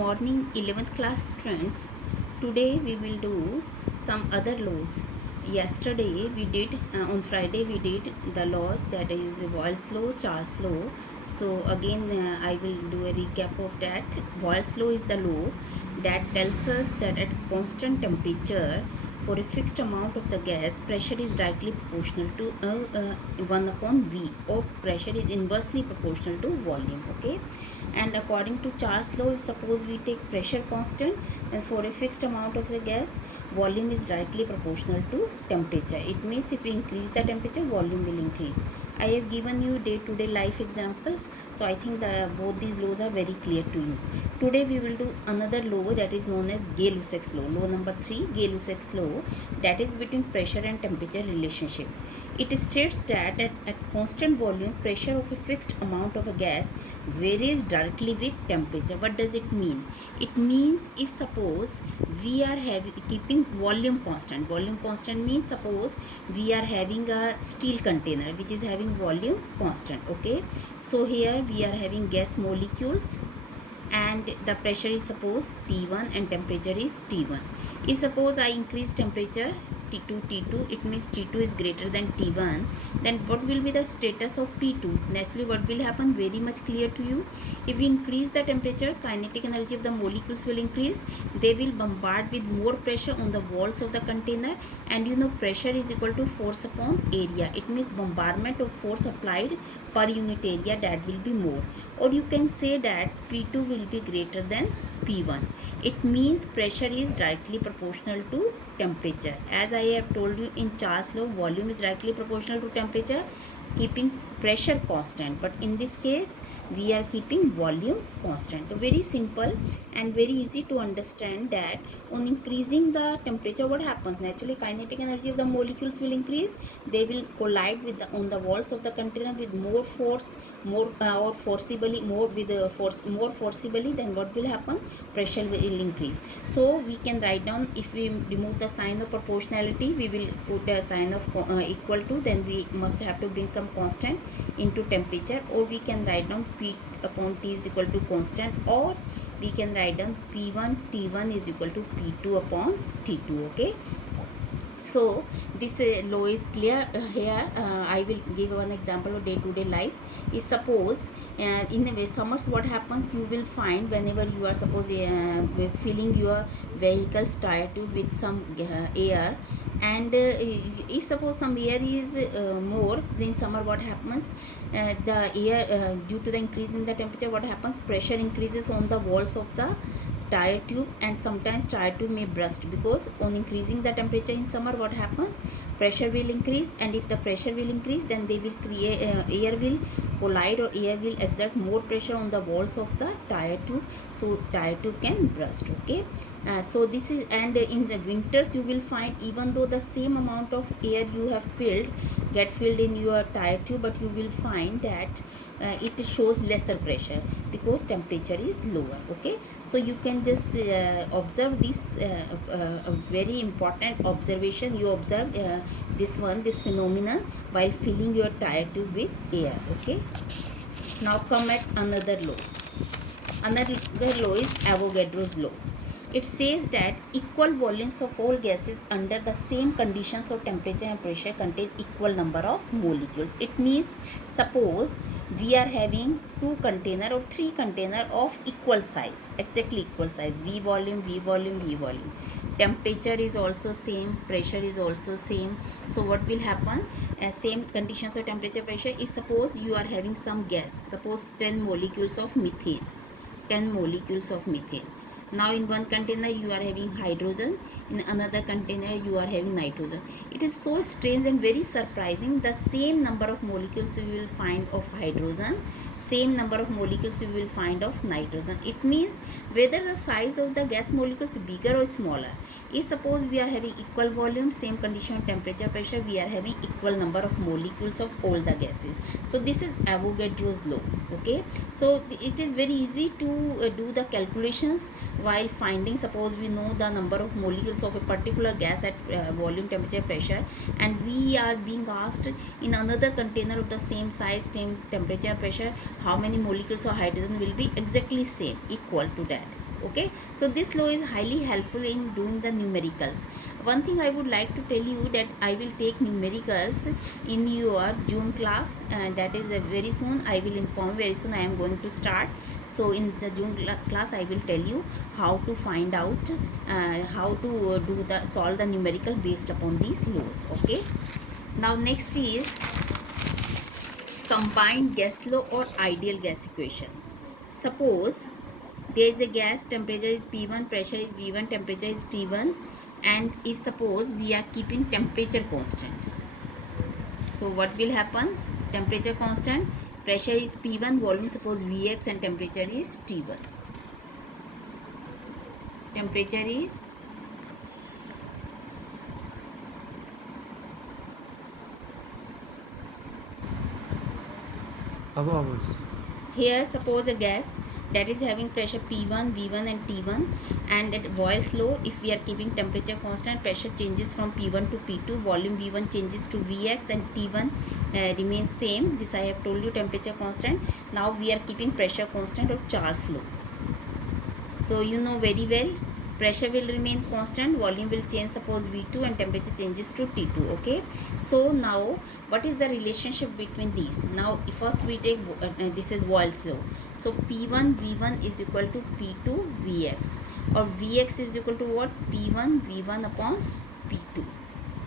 morning 11th class students. Today we will do some other laws. Yesterday we did on Friday we did the laws, that is Boyle's law, Charles law. So again I will do a recap of that. Boyle's law is the law that tells us that at constant temperature for a fixed amount of the gas, pressure is directly proportional to 1 upon V, or pressure is inversely proportional to volume. Okay, and according to Charles law, if suppose we take pressure constant, and for a fixed amount of the gas, volume is directly proportional to temperature. It means if we increase the temperature, volume will increase. I have given you day-to-day life examples, so I think both these laws are very clear to you. Today we will do another law that is known as Gay-Lussac's law. Law number 3, Gay-Lussac's law, that is between pressure and temperature relationship. It states that at constant volume, pressure of a fixed amount of a gas varies directly with temperature. What does it mean? It means if suppose we are keeping volume constant. Volume constant means suppose we are having a steel container which is having volume constant. Okay, so here we are having gas molecules and the pressure is suppose P1 and temperature is T1. If suppose I increase temperature T2, it means T2 is greater than T1, then what will be the status of P2? Naturally, what will happen? Very much clear to you. If we increase the temperature, kinetic energy of the molecules will increase. They will bombard with more pressure on the walls of the container, and you know pressure is equal to force upon area. It means bombardment of force applied per unit area, that will be more. Or you can say that P2 will be greater than P1. It means pressure is directly proportional to temperature. As I have told you in Charles law, volume is directly proportional to temperature, keeping pressure constant, but in this case we are keeping volume constant. So very simple and very easy to understand that on increasing the temperature, what happens? Naturally, kinetic energy of the molecules will increase. They will collide with on the walls of the container with more force, or forcibly more with force, more forcibly. Then what will happen? Pressure will increase. So we can write down, if we remove the sign of proportionality, we will put a sign of equal to, then we must have to bring some constant into temperature, or we can write down P upon T is equal to constant, or we can write down P1 T1 is equal to P2 upon T2. Okay, so this law is clear. Here I will give one example of day-to-day life. Is suppose in the summers, what happens? You will find whenever you are suppose filling your vehicle's tire tube with some air, and if suppose some air is more in summer, what happens? The air due to the increase in the temperature, what happens? Pressure increases on the walls of the tire tube, and sometimes tire tube may burst, because on increasing the temperature in summer, what happens? Pressure will increase, and if the pressure will increase, then they will create air will collide, or air will exert more pressure on the walls of the tire tube, so tire tube can burst. Okay, so this is, and in the winters you will find, even though the same amount of air you have get filled in your tire tube, but you will find that it shows lesser pressure because temperature is lower. Okay, so you can just observe this very important observation. You observe this phenomenon while filling your tire tube with air. Okay, now come at another law. Another law is Avogadro's law. It says that equal volumes of all gases under the same conditions of temperature and pressure contain equal number of molecules. It means suppose we are having 2 container or 3 container of equal size, exactly equal size, V volume, V volume, V volume. Temperature is also same, pressure is also same. So what will happen? Same conditions of temperature, pressure. If suppose you are having some gas, suppose 10 molecules of methane, 10 molecules of methane. Now in one container you are having hydrogen, in another container you are having nitrogen. It is so strange and very surprising. The same number of molecules you will find of hydrogen, same number of molecules you will find of nitrogen. It means whether the size of the gas molecules is bigger or smaller. If suppose we are having equal volume, same condition, temperature, pressure, we are having equal number of molecules of all the gases. So this is Avogadro's law. Okay, so it is very easy to do the calculations while finding. Suppose we know the number of molecules of a particular gas at volume, temperature, pressure, and we are being asked in another container of the same size, same temperature, pressure, how many molecules of hydrogen will be exactly same, equal to that. Okay, so this law is highly helpful in doing the numericals. One thing I would like to tell you that I will take numericals in your June class, and that is very soon. I will inform very soon. I am going to start. So in the June class, I will tell you how to find out how to do the solve the numerical based upon these laws. Okay. Now next is combined gas law or ideal gas equation. Suppose there is a gas, temperature is P1, pressure is V1, temperature is T1, and if suppose we are keeping temperature constant, so what will happen? Temperature constant, pressure is P1, volume suppose Vx, and temperature is T1. Temperature is above us. here suppose a gas that is having pressure P1, V1 and T1, and at Boyle's law, if we are keeping temperature constant, pressure changes from P1 to P2, volume V1 changes to Vx, and T1 remains same. This I have told you, temperature constant. Now we are keeping pressure constant of Charles law. So you know very well, pressure will remain constant, volume will change, suppose V2, and temperature changes to T2. Okay, so now what is the relationship between these? Now first we take this is Boyle's law. So P1 V1 is equal to P2 Vx, or Vx is equal to what? P1 V1 upon P2.